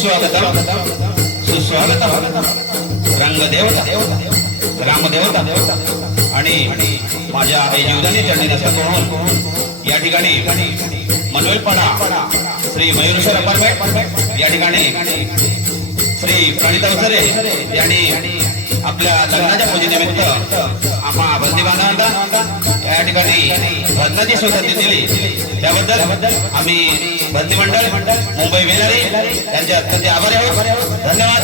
सुस्वागतम सुस्वागतम रंगदेवता ग्रामदेवता आणि माझ्या जीवदानी चरणी नसता करून या ठिकाणी मनोलपाडा श्री मयूरेश्वर अपार्टमेंट या ठिकाणी श्री प्रणिता उचरे यांनी आपल्या लग्नाच्या पूजेनिमित्त आम्हा बंदी बांधवांना या ठिकाणी भजनाची सुसंधी दिली त्याबद्दल आम्ही बंदी मंडळ मुंबई वेलारी यांचे अत्यंत आभारी आहोत. धन्यवाद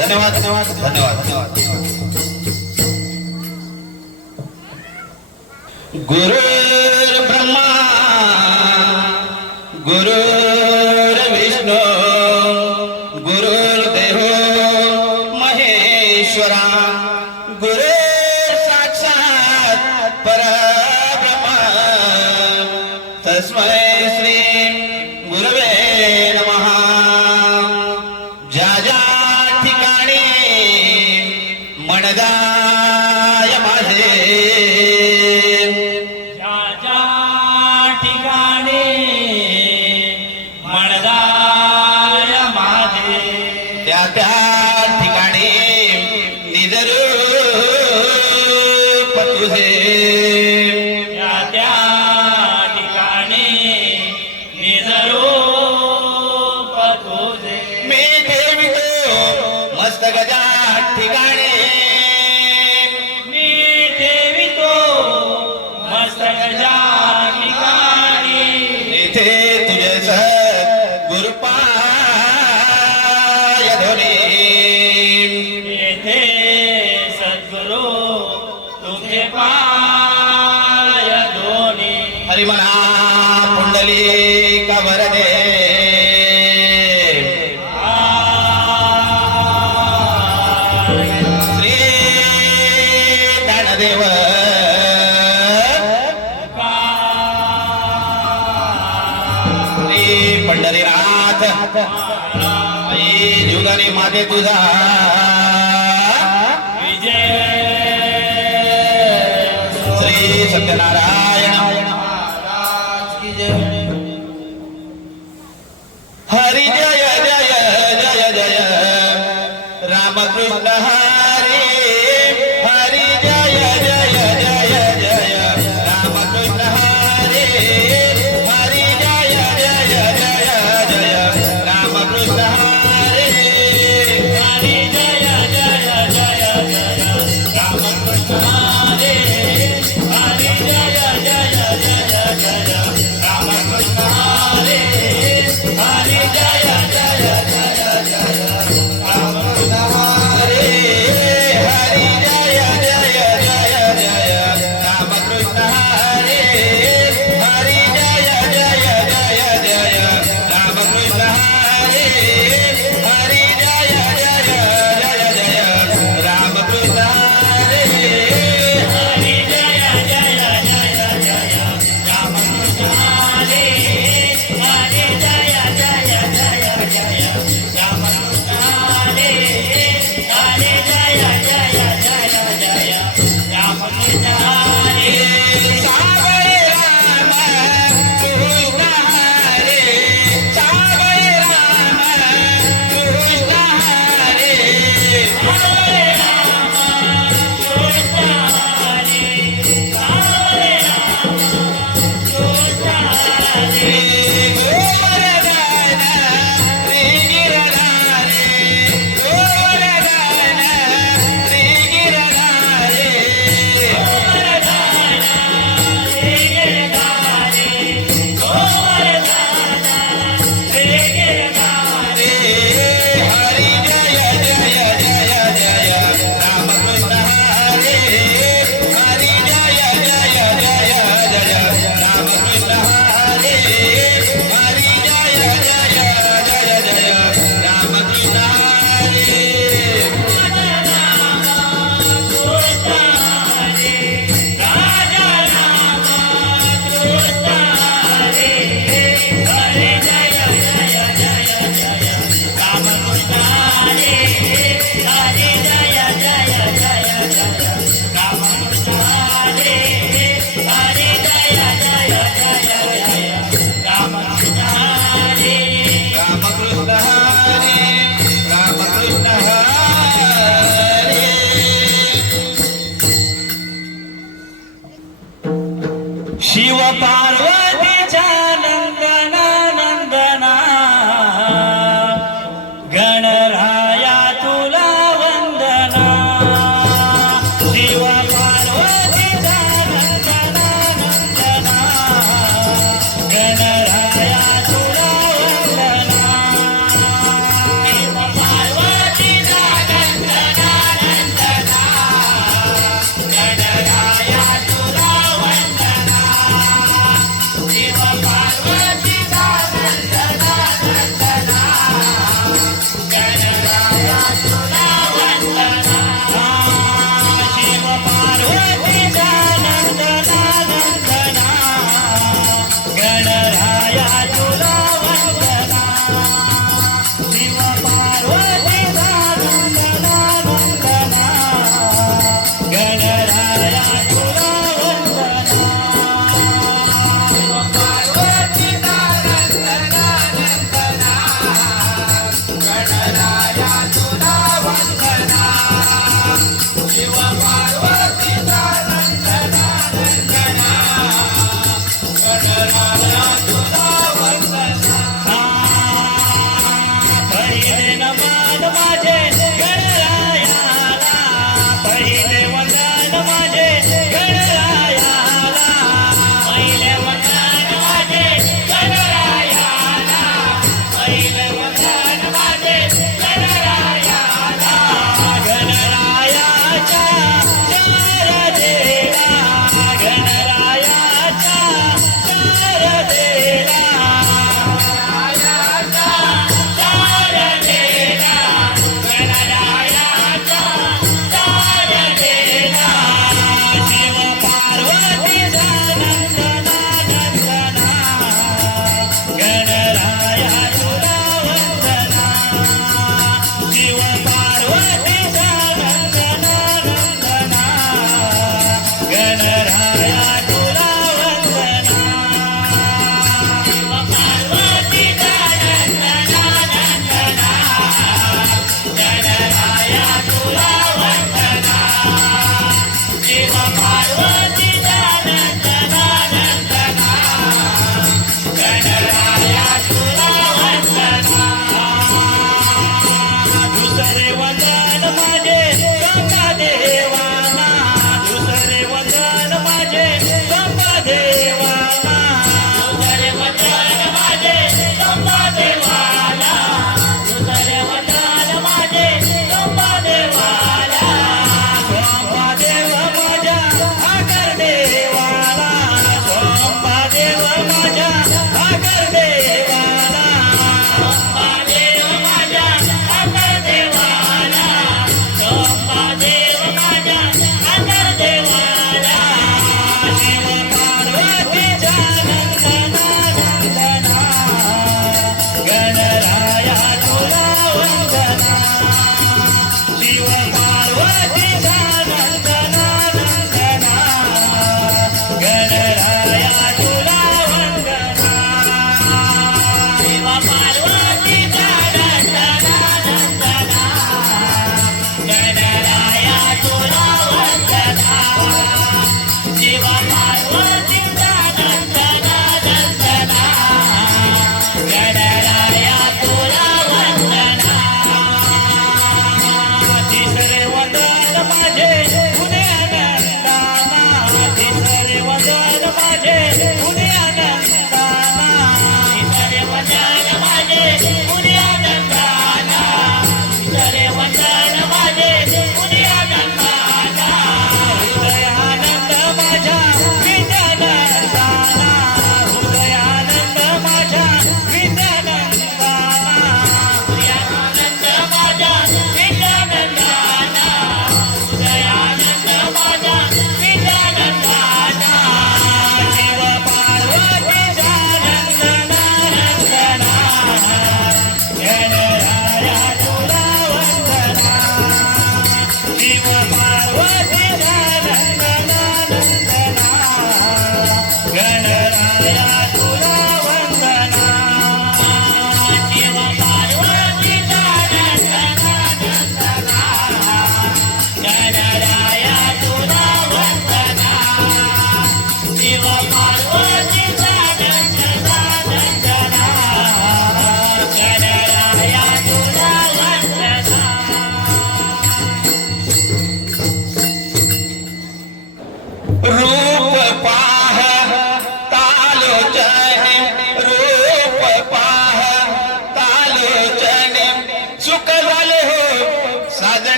धन्यवाद धन्यवाद धन्यवाद धन्यवाद. गुरुर् ब्रह्मा गुरुर् विष्णू गुरुर्देवो महेश्वरा गुरु साक्षात परब्रह्म तस्मै श्री गुरवे नमः. ज्या ज्या ठिकाणी मनगाय माझे त्या ठिकाणी निजरूप तुझे त्या ठिकाणी निजरूप तुझे मी ठेवितो मस्तक ज्या ठिकाणी मी ठेवितो मस्तक ज्या ठिकाणी इथे तुझे सद्गुरुपा येथे सद्गुरु तुझे पाय दोन्ही हरिमना पुंडलिक वरदे श्री ज्ञानदेव श्री पंढरीनाथ जीवदानी माते तुझा विजय श्री सत्यनारायण हरि जय जय जय जय रामकृष्ण हरी हरि जय जय जय जय रामकृष्ण हरी हरि जय जय जय जय रामकृष्ण हरी हरि जय जय जय जय रामकृष्ण हरे हरि जय जय जय जय रामकृष्ण हरे हरि जय जय जय जय रामकृष्ण हरे हरि जय जय जय जय रामकृष्ण हरे हरि जय जय जय जय रामकृष्ण हरे हरि जय जय जय जय रामकृष्ण हरे हरि जय जय जय जय रामकृष्ण हरे हरि जय जय जय जय रामकृष्ण हरे हरि जय जय जय जय रामकृष्ण हरे सावळे राम कृष्ण हरे सावळे राम कृष्ण हरे हरे राम कृष्ण हरे हरे राम कृष्ण हरे गोवर्धन श्री गिरधारे गोवर्धन श्री गिरधारे शिव पार्वतीच्या नंदना नंदना गणराया तुला वंदना शिव पार्वतीच्या नंदना नंदना गणराया तुला वंदना शिव पार्वतीचा नंदना नंदना गणराया तुला वंदना शिव पार्वतीचा नंदना नंदना गणराया तुला वंदना शिव पार्वतीच्या नंदना नंदना गणराया तुला वंदना शिव पार्वतीचा नंदना नंदना गणराया तुला वंदना पार्वतीचा नंदना नंदना गणराया तुला वंदना शिव पार्वतीचा नंदना नंदना गणराया तुला वंदना पहिले नमन माझे गणरायाला पहिले वंदन माझे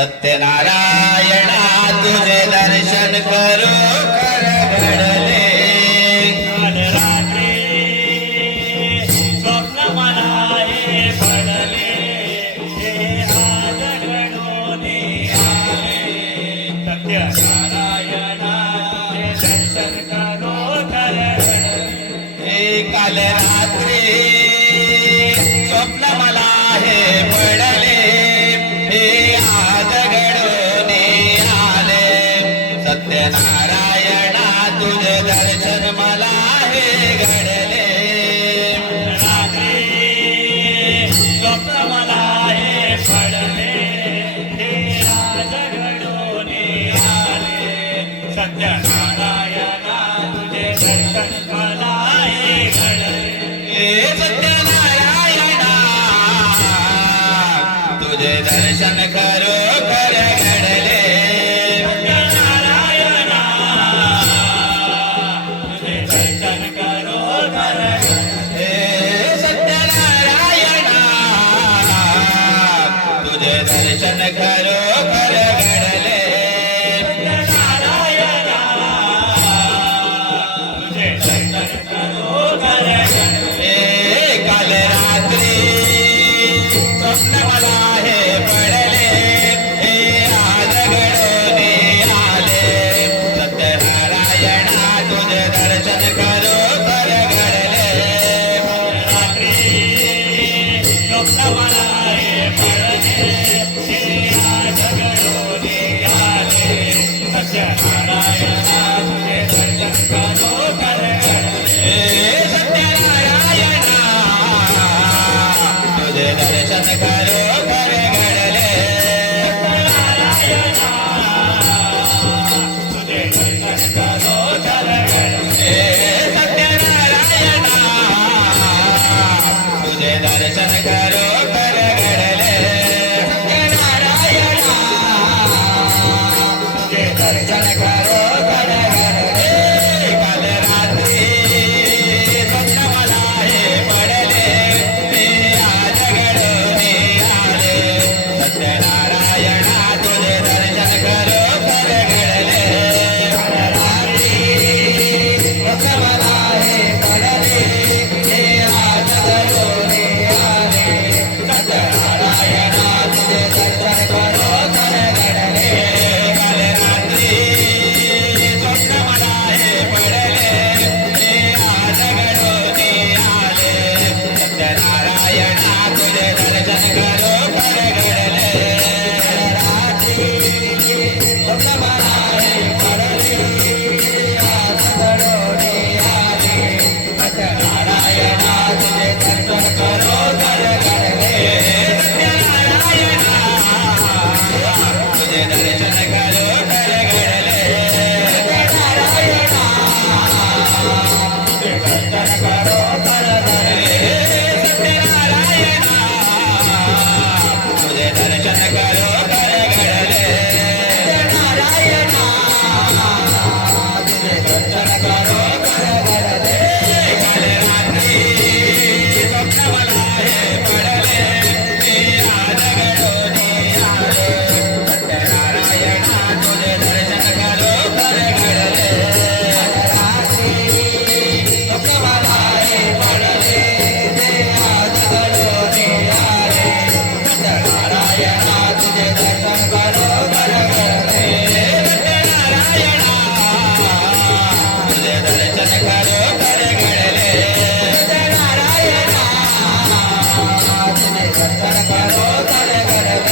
सत्यनारायणा तुझे दर्शन करू खर घडले काल रात्री स्वप्न मला हे पडले हे आज घडून आले सत्यनारायणा तुझे दर्शन करो खर घडले हे काल रात्री स्वप्न मला हे पडले हे आज घडून आले सत्यनारायणा तुझे दर्शन मला हे घडले रात्री स्वप्न मला हे पडले हे आज घडून आले सत्यनारायणा तुझे दर्शन मला हे घडले हे सत्यनारायणा तुझे दर्शन करो खर घडले सत्यनारायणा तुझे दर्शन करो खर हे सत्यनारायणा तुझे दर्शन करो खर घडले सत्यनारायणा तुझे दर्शन करो खर हे काल रात्री स्वप्न मला हे पडले हे आज घडून आले सत्यनारायणा तुझे दर्शन करो खर घडले रात्री स्वप्न मला हे पडले हे आज घडून आले सत्यनारायणा तुझे दर्शन करो खर घडले हे सत्यनारायणा तुझे दर्शन करो खर घडले सत्यनारायणा तुझे दर्शन करो खर घडले हे सत्यनारायणा तुझे दर्शन करो खर घडले सत्यनारायणा तुझे दर्शन करो खर घडले काल रात्री स्वप्न मला हे पडले हे आज घडून आले सत्यनारायणा तुझे दर्शन करो खर घडले काल रात्री स्वप्न मला हे पडले हे आज घडून आले सत्यनारायणा तुझे दर्शन करो खर घडले काल रात्री स्वप्न मला हे पडले हे आज घडून आले सत्यनारायणा तुझे दर्शन करो खर घडले रात्री स्वप्न मला हे पडले आज घडून आले सत्यनारायणा तुझे दर्शन करो खर घडले सत्यनारायणा तुझे दर्शन करो खर घडले सत्यनारायणा तुझे दर्शन करो खर घडले सत्यनारायणा तुझे दर्शन करो खर घडले सत्यनारायणा तुझे दर्शन करो खर घडले काल रात्री स्वप्न मला हे पडले हे आज घडून आले सत्यनारायणा तुझे दर्शन करो खर घडले काल रात्री स्वप्न मला हे पडले हे आज घडून आले सत्यनारायणा तुझे दर्शन करो खर घडले सत्यनारायणा तुझे दर्शन करो खर घडले सत्यनारायणा तुझे दर्शन करो खर घडले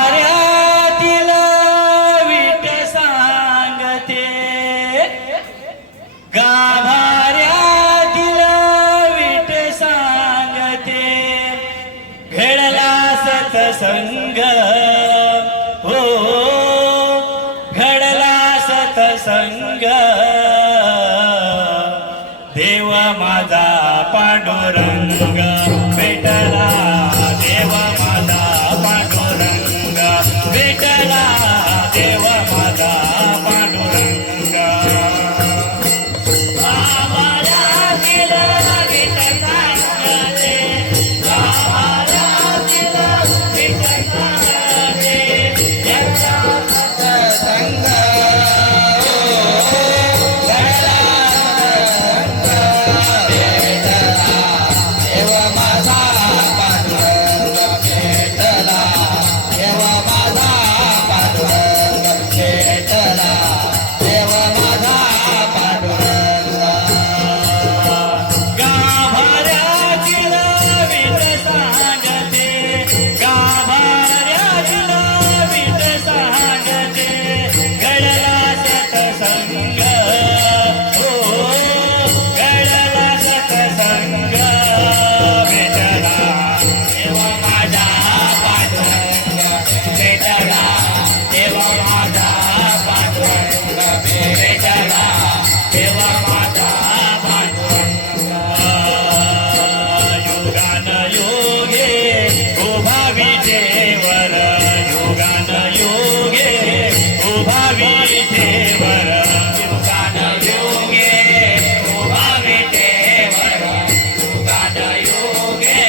गाभाऱ्यातील विट सांगते सत्संग देव माझा पांडुरंग भेटला देव माझा पांडुरंग भेटला देव माझा पांडुरंग आम्हाला दिलं विठ्ठल सांगते आम्हाला दिलं विठ्ठल सांगते याचा सत्संग देव माझा पांडुरंग भेटला देव माझा पांडुरंग भेटला देव माझा पांडुरंग गाभाऱ्यातील विठ सांगते गाभाऱ्यातील विठ सांगते घडला सत्संग हो घडला सत्संग भेटला देव माझा पांडुरंग भेटला देव माझा पांडुरंग भेटला देव माझा युगान योगे उभा विजेवर युगान योगे उभा विजेवर युगान योगे उभा विजेवर युगान योगे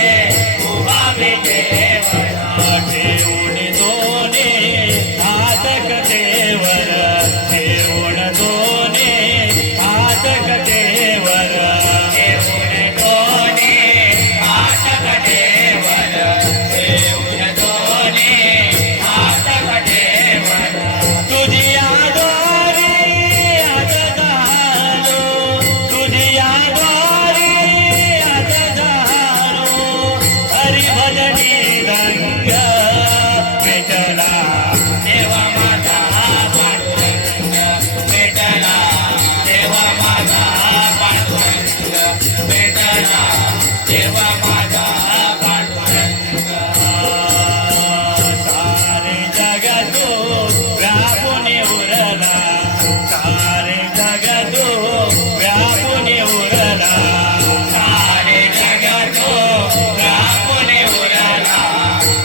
उभा विजेवर ठेवून दोने हात कटेवर ठेवून दोने हात कटेवर ठेवून दोने हात कटेवर ठेवून दोने हात कटेवर तुझी आद्वारी आज झालो तुझी आद्वारी आज झालो हरिभजनी रंग भेटला देवा माझा पांडुरंग भेटला देवा माझा पांडुरंग भेटला देवा माझा पांडुरंग सारे जगतो व्यापून उरला सारे जगतो व्यापून उरला सारे जगतो व्यापून उरला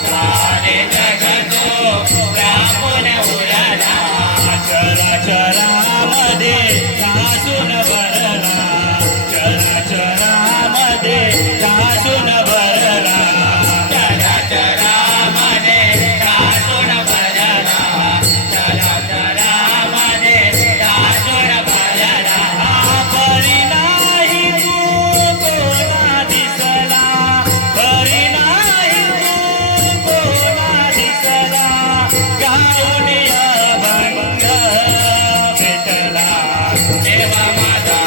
सारे जगतो व्यापून उरला चराचरामध्ये ठासून भरला चराचरामध्ये ठासून भरला चराचरामध्ये ठासून भरला चराचरामध्ये ठासून भरला परी नाही तू कोणा दिसला परी नाही तू कोणा दिसला गाऊन अभंग भेटला देवा माझा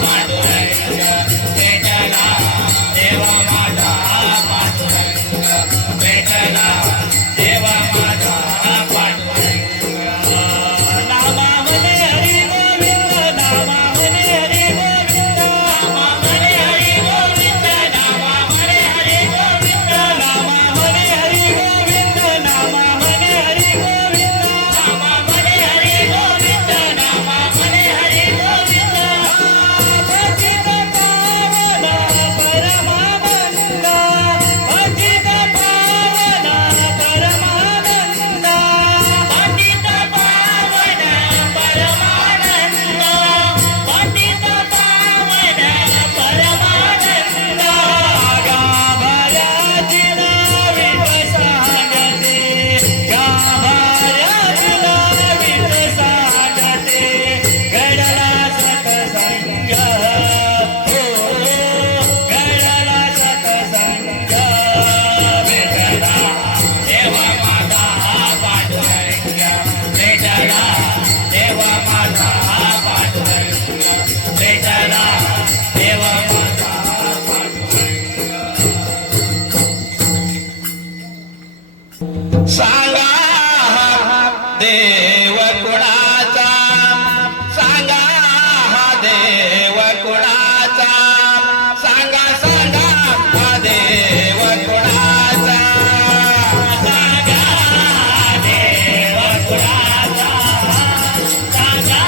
पांडुरंग भेटला देवा माझा पांडुरंग भेटला देवा माझा पांडुरंग नामामध्ये हरी गोविंद नामामध्ये हरी गोविंद नामामध्ये हरी गोविंद नामामध्ये हरी गोविंद नामामध्ये हरी गोविंद नामामध्ये हरी गोविंद नामामध्ये हरी गोविंद नामामध्ये हरी गोविंद भजित पावन परमानंद भजित पावन परमानंद भजित पावन परमानंद भजित पावन परमानंद गाभाऱ्यातील विठ सांगते गाभाऱ्यातील विठ सांगते घडला सत्संग हो घडला सत्संग भेटला देवा माझा पांडुरंग भेटला देवा माझा पांडुरंग भेटला देवा माझा सांगा हा देव कुणाचा सांगा हा देव कुणाचा सांगा सांगा हा देव कुणाचा सांगा देव कुणाचा सांगा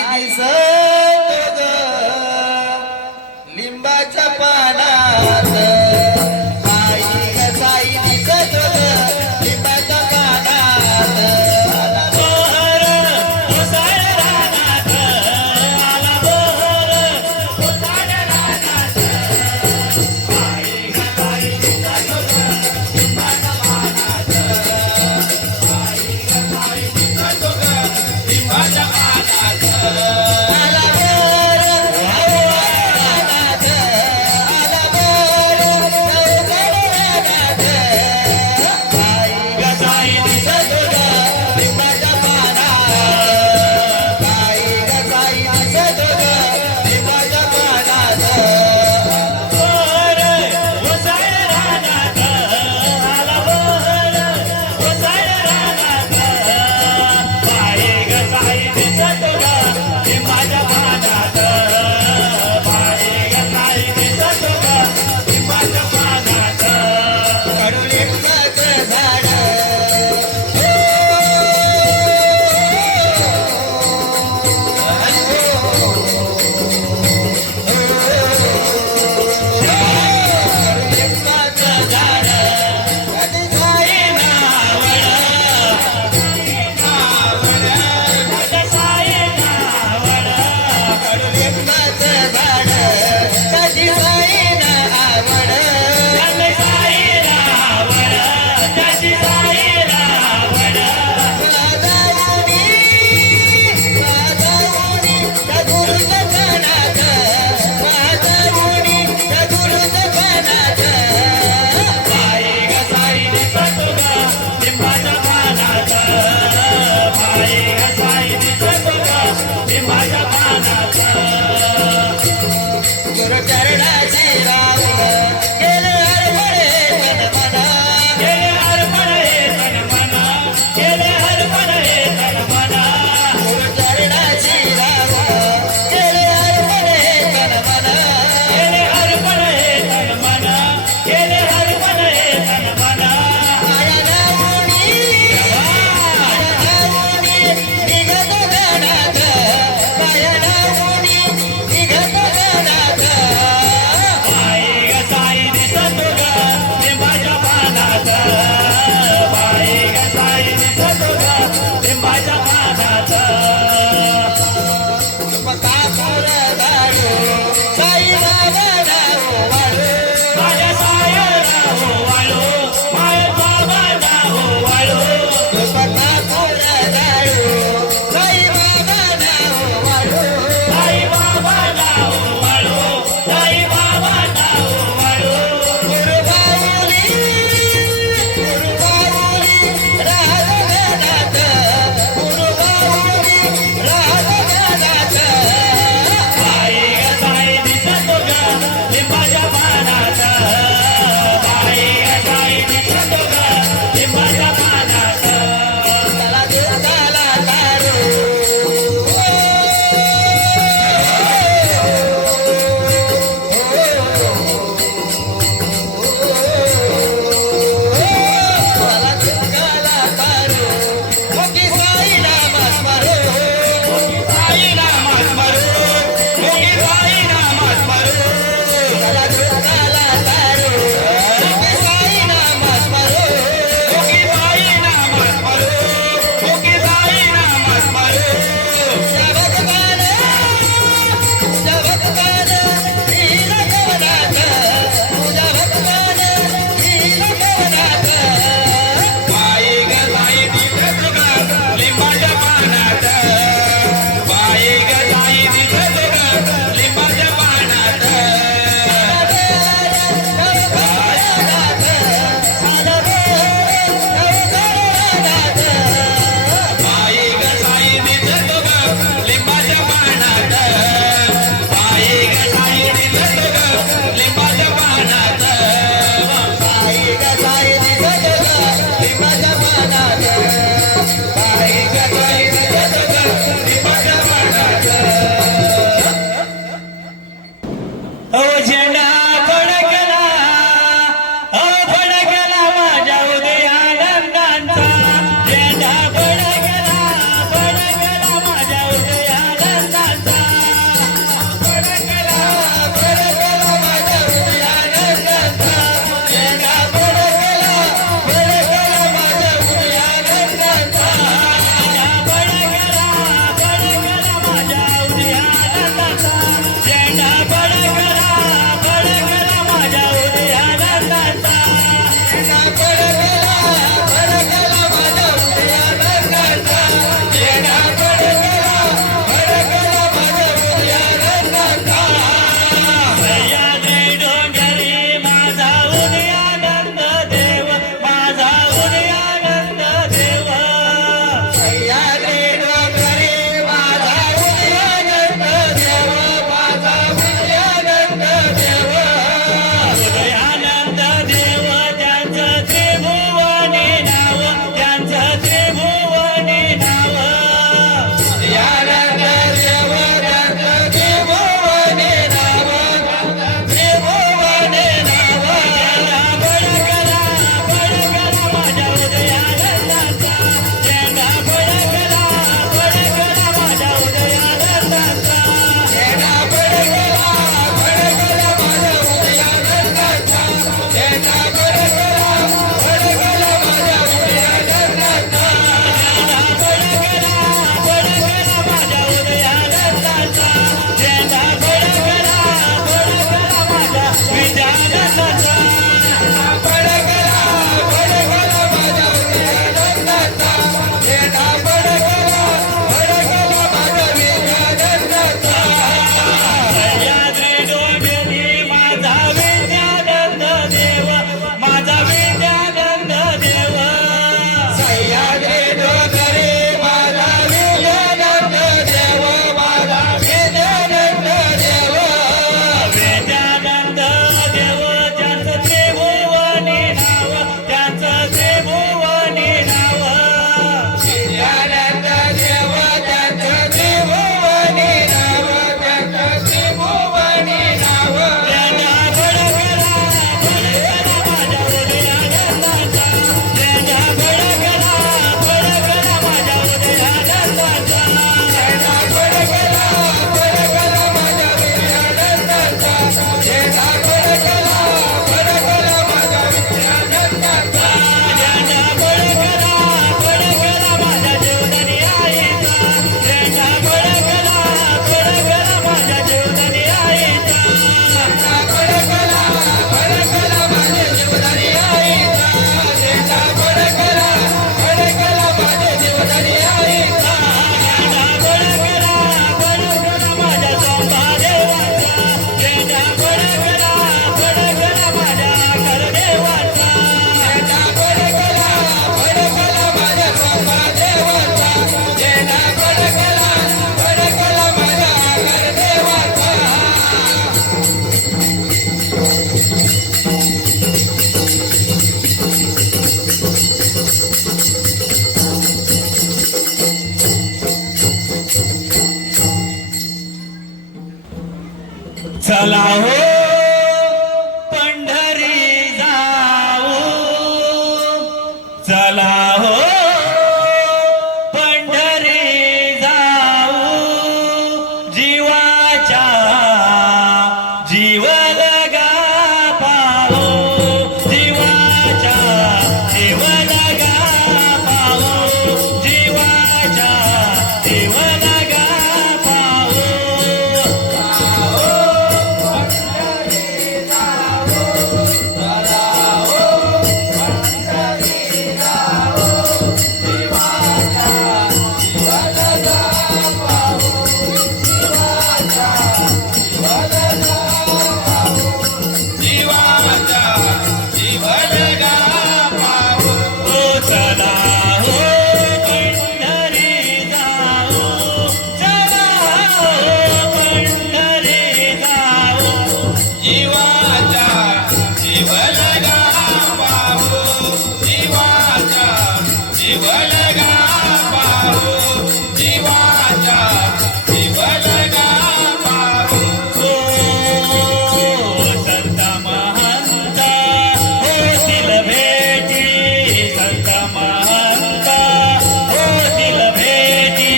दिसतो ग लिंबाच्या पानात साई ग साई दिसतो ग लिंबाच्या पानात बोहर ओसाड रानात आला बोहर ओसाड रानात साई ग साई दिसतो ग लिंबाच्या पानात साई ग साई दिसतो ग लिंबाच्या पानात आला बोर वाव रानात आला बोर चला हो पंढरी जाऊ चला हो पंढरी जाऊ जीवाच्या जीव लगा पाहू जीवाच्या जीव लगा पाहू जीवाच्या जीव लगा पाहू चला हो पंढरी जाऊ चला हो पंढरी जाऊ जीवाचा जीव लगा पाहू जीवाचा जीव लगा पाहू जीवाचा जीव लगा पाहू हो संत महंत होतील भेटी संत महंत होतील भेटी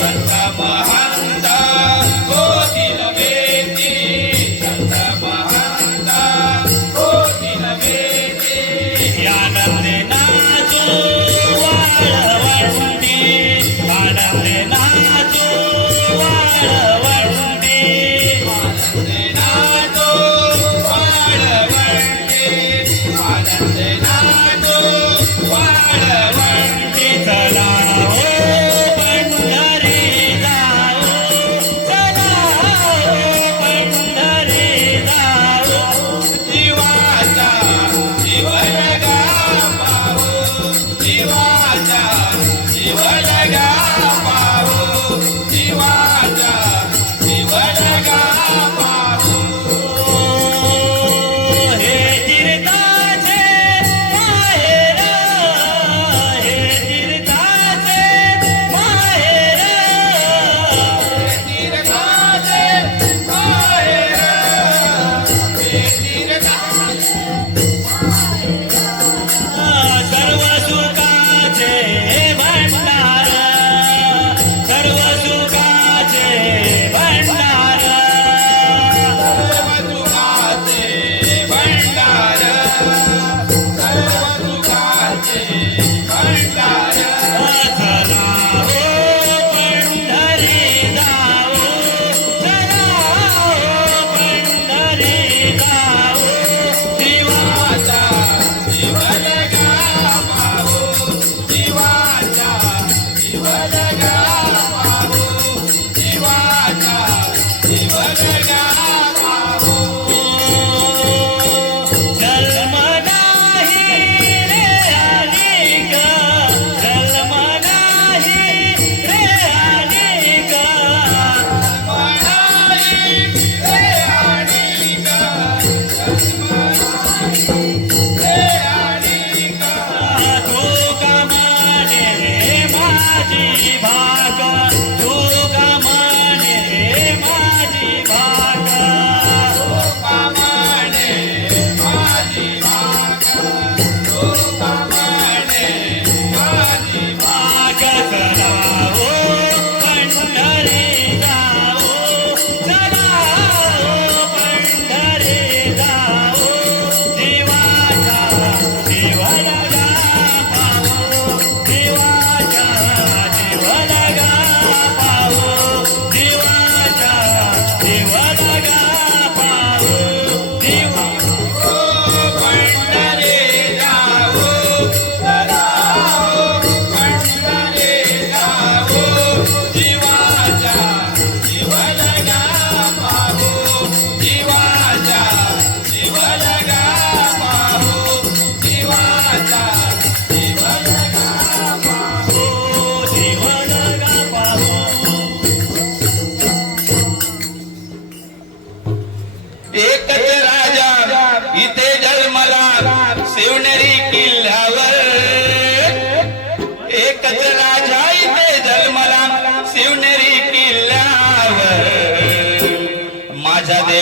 संत महंत होतील भेटी संत महंत होतील भेटी आनंदे नाचू वाळवंटी आनंदे नाचू वाळवंटी आनंदे नाचो वाळवंटी आनंदे नाचो वाळवंटी चला हो पंढरी जाऊ चला हो पंढरी जाऊ जीवाचा जीव लगा पाहू जीवाचा जीव लगा पाहू जीवाचा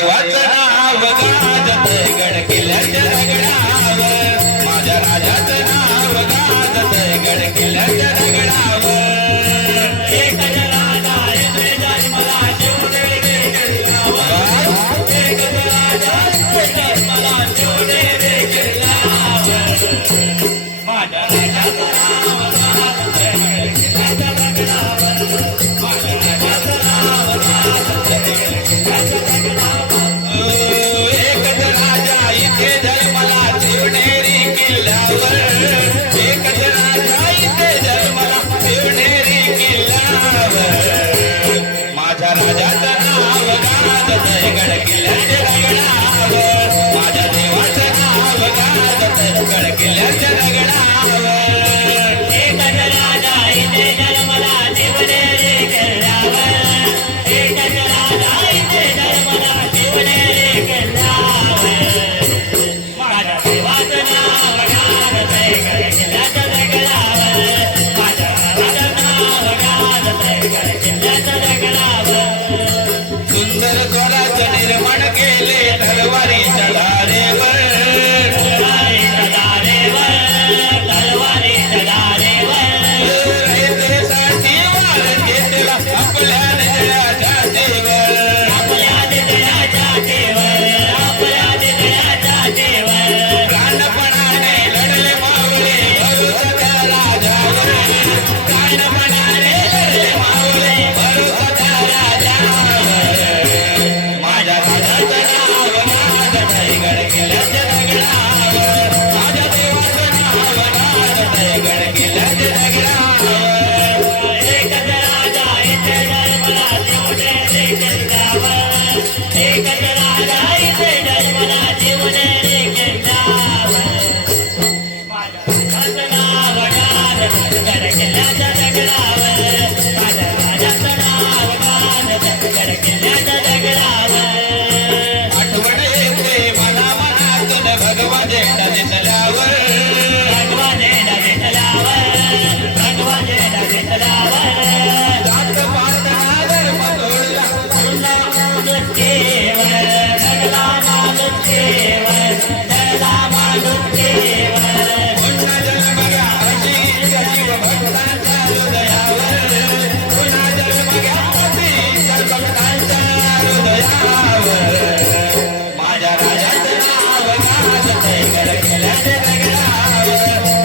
देवाचं नाव गाजतय गड किल्ल्याच्या दगडावर माझ्या राजाचं नाव गाजतय गड किल्ल्याच्या दगडावर एकच राजा येते जन्माला शिवनेरी किल्ल्यावर एकच राजा येते जन्माला शिवनेरी किल्ल्यावर माझ्या राजाचं नाव गाजतय गड किल्ल्याच्या दगडावर माझ्या राजाचं नाव गाजतय गड किल्ल्याच्या दगडावर एकच राजा इथे जन्माला शिवनेरी किल्ल्यावर एकच राजा इथे जन्माला शिवनेरी किल्ल्यावर माझ्या राजाचं नाव गाजतय गड किल्ल्याच्या दगडावर माझ्या देवाचं नाव गाजतय गड किल्ल्याच्या दगडावर एकच राजा इथे जन्माला शिवनेरी किल्ल्यावर एकच राजा इथे जन्माला शिवनेरी किल्ल्यावर माझ्या देवाचं नाव गाजतय गड किल्ल्याच्या दगडावर माझ्या राजाचं नाव गाजतय गड किल्ल्याच्या दगडावर सुंदर स्वराचं निर्माण केले तलवारीच्या धारेवर तलवारीच्या दारेवर तलवारीच्या दारेवर रयतेसाठी वार घेतला आपल्या निळ्याच्या देवर आपल्या हृदयाच्या देवर आपल्या हृदयाच्या देवर प्राणपणाने लढले मावळे भरोसा त्या राजावर प्राणपणाने लढले मावळे भरोसा त्या राजावर माझ्या राजाचं नाव गाजतय गड किल्ल्याच्या दगडावर माझ्या देवाचं नाव गाजतय गड किल्ल्याच्या दगडावर एकच राजा इथे जन्माला शिवनेरी किल्ल्यावर एकच राजा इथे जन्माला शिवनेरी किल्ल्यावर माझ्या राजाचं नाव गाजतय गड किल्ल्याच्या दगडावर माझ्या राजाचं नाव गाजतय गड किल्ल्याच्या दगडावर आठवण येते मला मनातून भगवा झेंडा दिसल्यावर भगवा झेंडा दिसल्यावर भगवा झेंडा दिसल्यावर जात पात धर्म तोडला धरला माणूस केवळ धरला माणूस केवळ धरला माणूस केवळ पुन्हा जन्म घ्या अशी इच्छा शिवभक्तांच्या हृदयावर पुन्हा जन्म घ्या अशी इच्छा भक्तांच्या हृदयावर माझ्या राजाचं नाव गाजतय गड किल्ल्याच्या दगडावर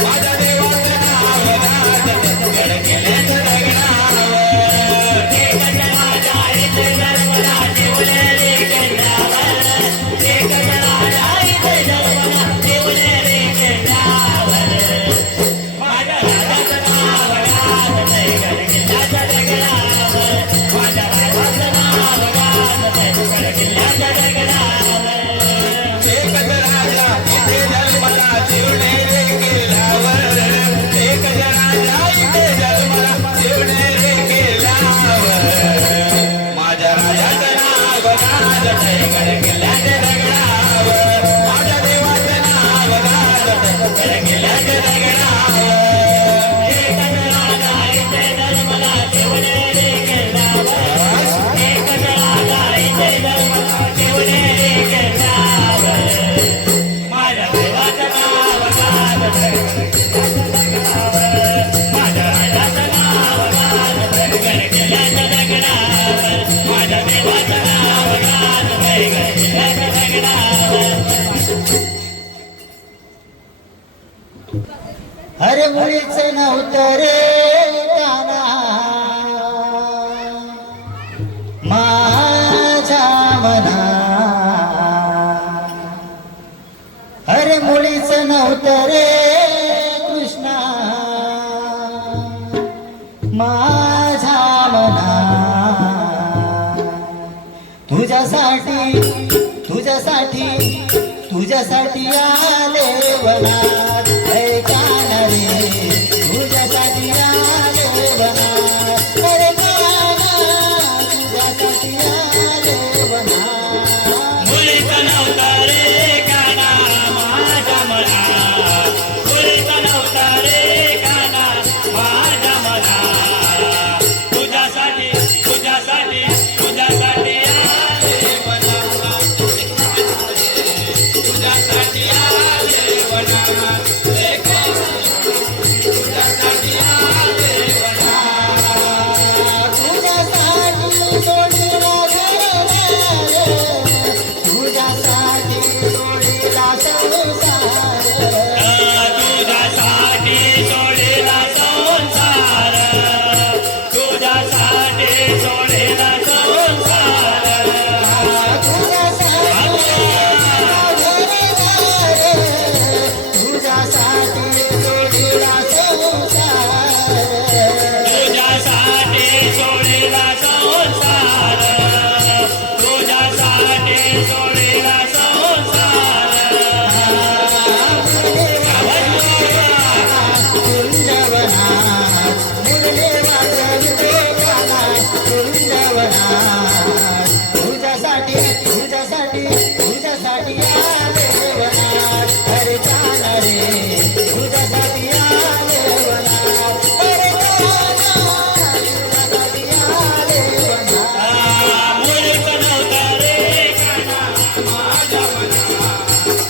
माझ्या देवाचं नाव गाजतय गड किल्ल्याच्या दगडावर एकच राजा इथे जन्माला शिवनेरी किल्ल्यावर एकच राजा इथे जन्माला शिवनेरी किल्ल्यावर माझ्या राजाचं नाव गाजतय गड किल्ल्याच्या दगडावर माझ्या राजाचं नाव गाजतय गड किल्ल्याच्या दगडावर एकच राजा इथे जन्माला शिवनेरी किल्ल्यावर एकच राजा इथे जन्माला शिवनेरी किल्ल्यावर माझ्या राजाचं नाव गाजतय गड किल्ल्याच्या दगडावर माझ्या देवाचं नाव गाजतय गड किल्ल्याच्या दगडावर एकच राजा इथे जन्माला शिवनेरी किल्ल्यावर एकच राजा इथे जन्माला शिवनेरी किल्ल्यावर माझ्या देवाचं नाव गाजतय गड किल्ल्याच्या दगडावर माझ्या राजाचं नाव गाजतय गड किल्ल्याच्या दगडावर माझ्या देवाचं नाव गाजतय गड किल्ल्याच्या दगडावर अरे मुळीच नव्हतं रे काना माझ्या मना अरे मुळीच नव्हतं रे कृष्णा माझ्या मना तुझ्यासाठी तुझ्यासाठी तुझ्यासाठी आले वनात ऐकाना रे तुझ्यासाठी आले वनात अरे काना तुझ्यासाठी आले वनात मुळीच नव्हतं रे काना माझ्या मना मुळीच नव्हतं रे काना माझ्या मना तुझ्यासाठी तुझ्यासाठी तुझ्यासाठी आले मना जोडीला संसार कुंजवनात मुरली वाजवतो गाणा कुंजवनात तुझ्यासाठी तुझ्यासाठी तुझ्यासाठी आले वनात अरे काना रे तुझ्यासाठी आले वनात अरे काना तुझ्यासाठी आले वनात मुळीच नव्हता रे काना माझ्या मना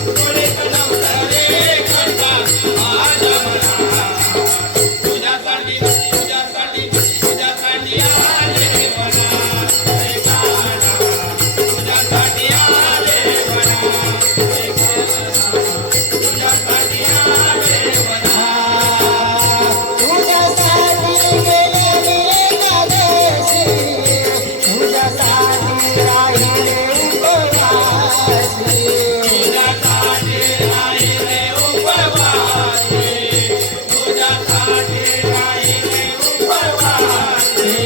मुळीच नव्हता रे काना माझ्या मना तुझ्यासाठी तुझ्यासाठी तुझ्यासाठी आले मना रे काना तुझ्यासाठी आले मना रे काना तुझ्यासाठी आले मना तुझ्यासाठी गेले मी एकादशी तुझ्यासाठी राहिले उपवासी तुझ्यासाठी राहिले उपवासी तुझ्यासाठी राहिले उपवासी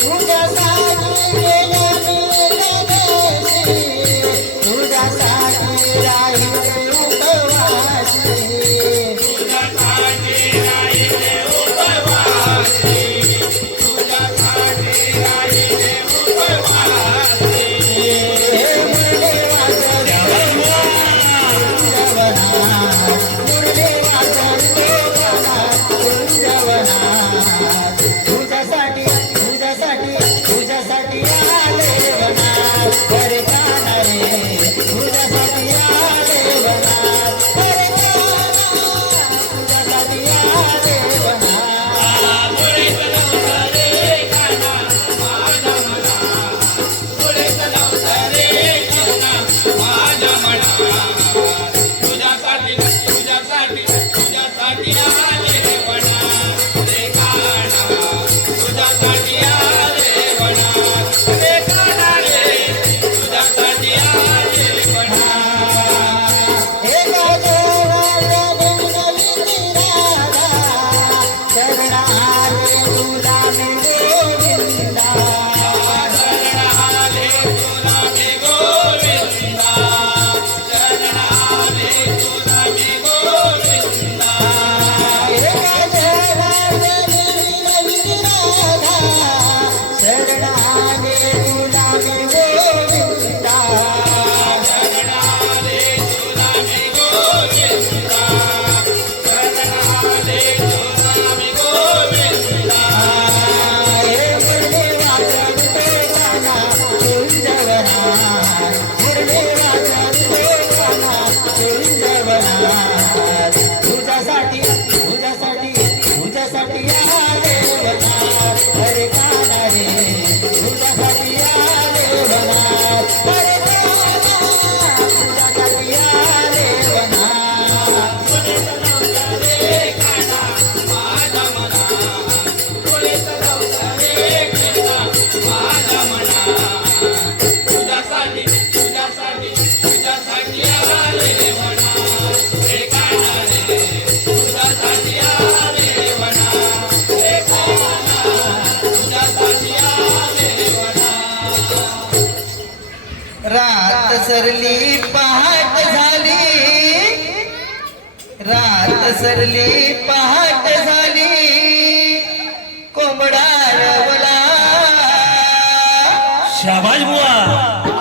तुझ्यासाठी गेले मी एकादशी तुझ्यासाठी राहिले उपवासी तुझ्यासाठी राहिले उपवासी तुझ्यासाठी राहिले उपवासी मुरली वाजवतो कुंजवनात मुरली वाजवतो गाणा कुंजवनात तुझ्यासाठी तुझ्यासाठी तुझ्यासाठी आले वनात अरे काना रे तुझ्यासाठी आले वनात अरे काना तुझ्यासाठी आले वनात मुळीच नव्हता रे काना माझ्या मना मुळीच नव्हता रे काना माझ्या मना तुझ्यासाठी तुझ्यासाठी तुझ्यासाठी आले मना रे काना तुझ्यासाठी आले मना रे काना रे तुझ्यासाठी आले मना एका देवाच्या बिनविधी राधा शरण आले तुला मी गोविंदा शरण आले तुला मी गोविंदा शरण आले तुला मी गोविंदा एका देवाच्या बिनविधी राधा शरण आले तुला मी गोविंदा शरण आले तुला मी गोविंदा शरण आले तुला मी गोविंदा हे मुरली वाजवतो गाणा कुंजवनात मुरली वाजवतो गाणा कुंजवनात तुझ्यासाठी तुझ्यासाठी तुझ्यासाठी आले वनात अरे काना रे तुझ्यासाठी आले वनात अरे काना तुझ्यासाठी आले वनात मुळीच नव्हता रे काना माझ्या मना मुळीच नव्हता रे काना माझ्या मना तुझ्यासाठी तुझ्यासाठी तुझ्यासाठी आले मना रे काना रे तुझ्यासाठी आले मना रे काना तुझ्यासाठी आले मना रात सरली पहाट झाली रात सरली पहाट झाली कोंबडा रवला शाबाश बुवा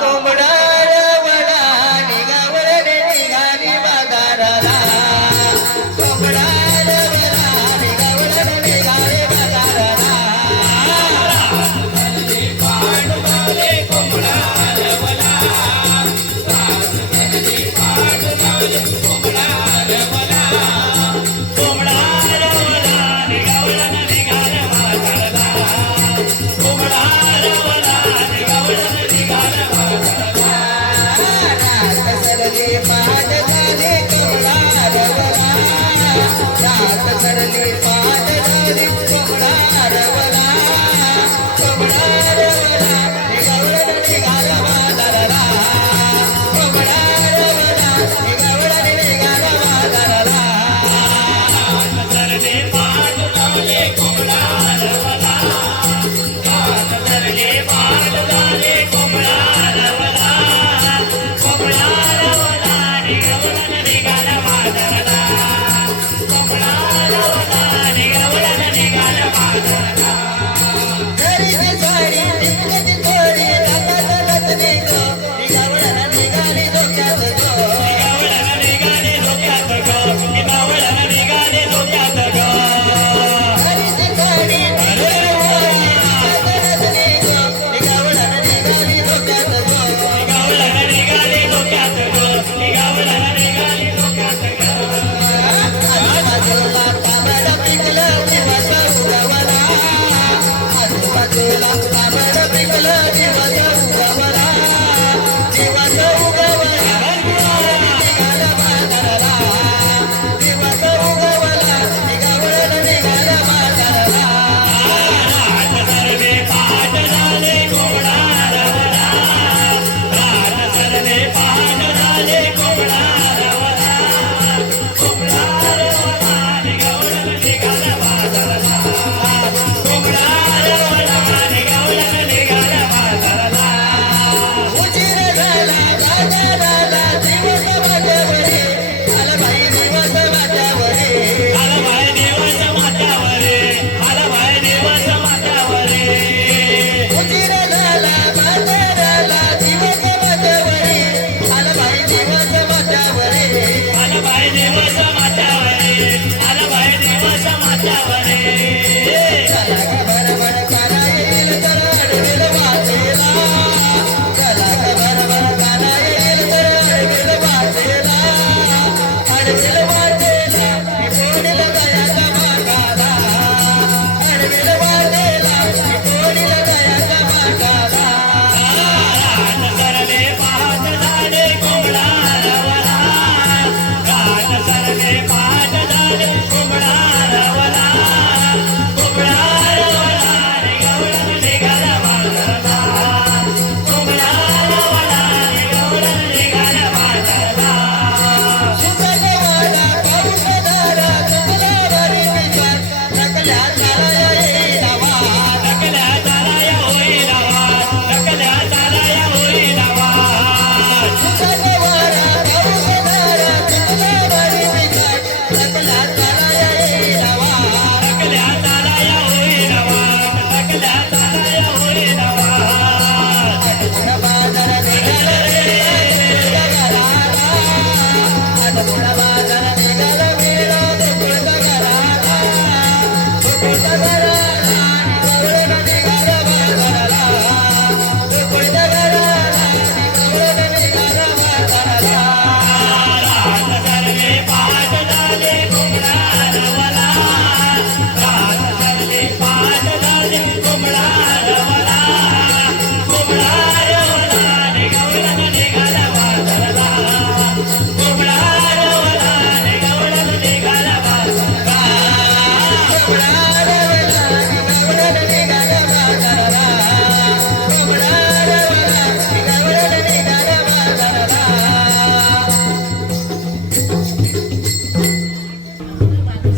कोंबडा रवला निघावले निघाली बाजाराला कोंबडा रवला निघावले निघाली बाजाराला पाठ झाले कोंबडा रवला रात झाली पाठ झाले कोंबडा रवला कोंबडा रवला निघावला निघाला बाजारला कोंबडा रवला निघावला निघाला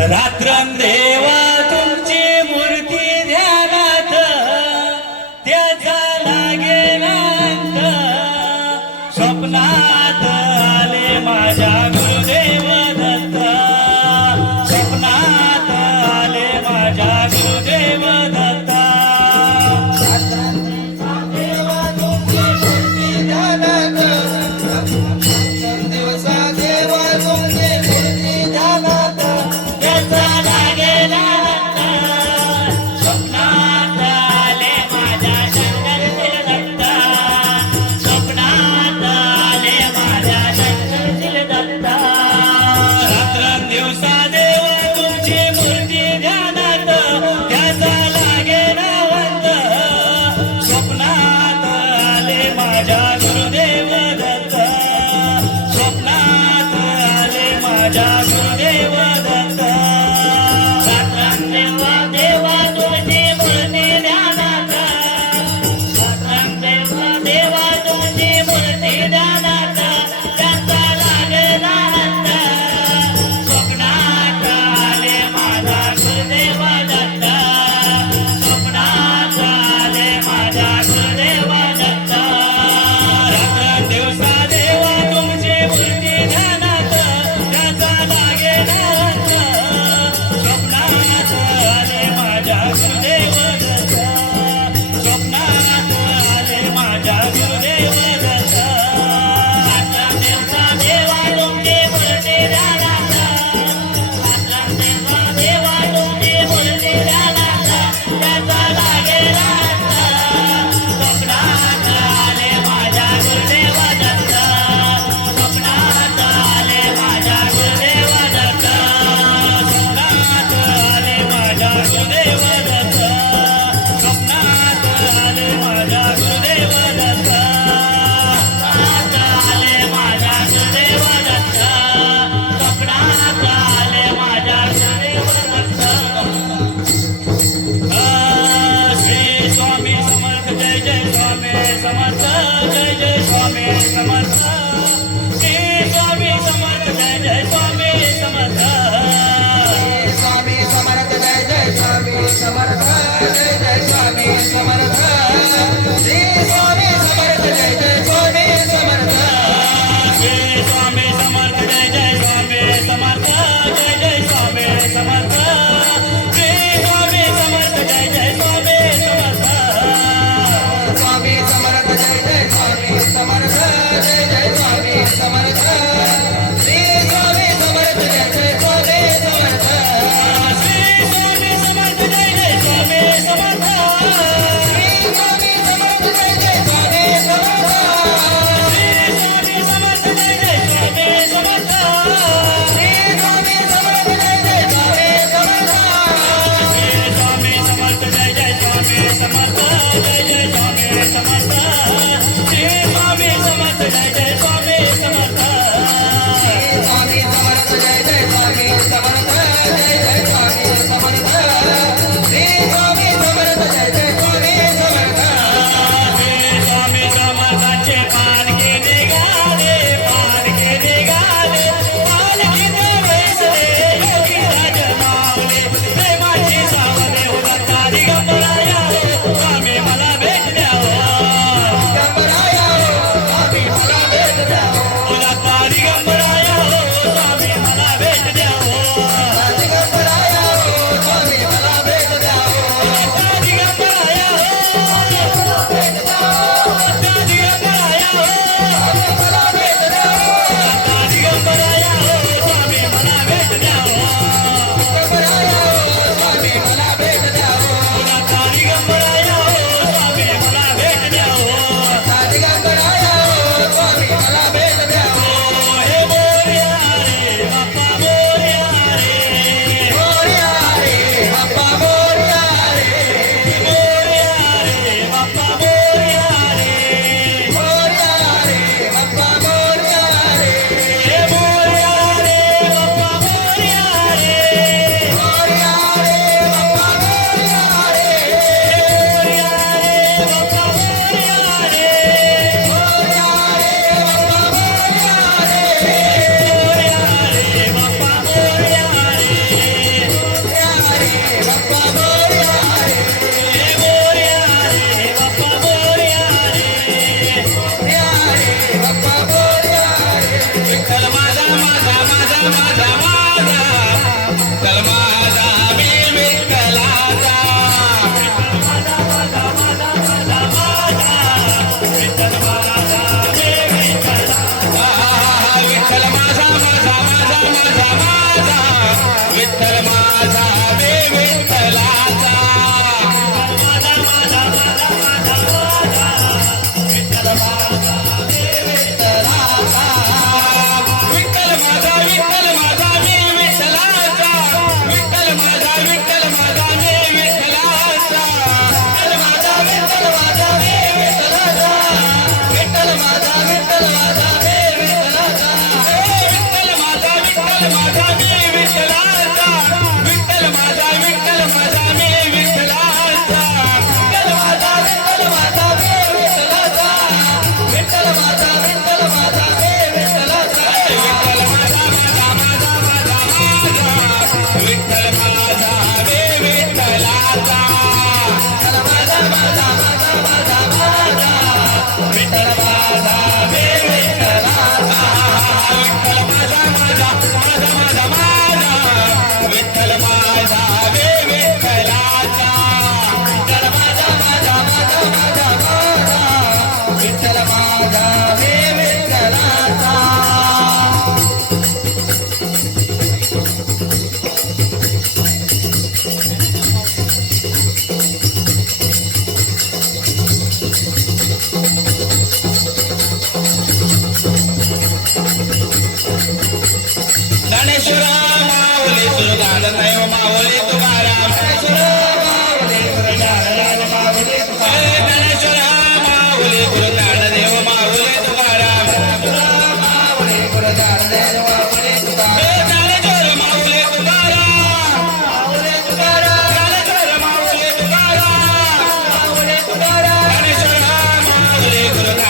रात्रंदेवा तुमची मूर्ती ध्यानात त्याचा लागेला अंत स्वप्नात आले माझ्या गुरुदेव दत्त स्वप्नात आले माझ्या गुरुदेव दत्त देवा तुमची मूर्ती ध्यानात दिवसा देवा तुमची मूर्ती ध्यानात त्याचा लागेला अंत स्वप्नात आले माझ्या शंकरशील दत्त स्वप्नात आले माझ्या शंकरशील दत्त रात्रंदिवसा देवा तुमची मूर्ती ध्यानात त्याचा लागेला अंत स्वप्नात आले माझ्या गुरुदेव दत्त स्वप्नात आले माझ्या गुरुदेव दत्त रात्रंदिवसा देवा तुमची मूर्ती ध्यानात रात्रंदिवसा देवा तुमची मूर्ती ध्यानात त्याचा लागेला अंत स्वप्नात आले माझा गुरुदेव दत्त स्वप्नात आले माझा गुरुदेव दत्त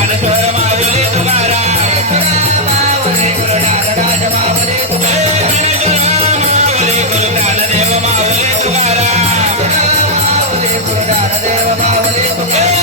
ज्ञानेश्वर माऊली तुकाराम माऊली गुरु नागराज माऊली ज्ञानेश्वर माऊली गुरु ज्ञानदेव माऊली तुकाराम माऊली गुरु ज्ञानदेव माऊली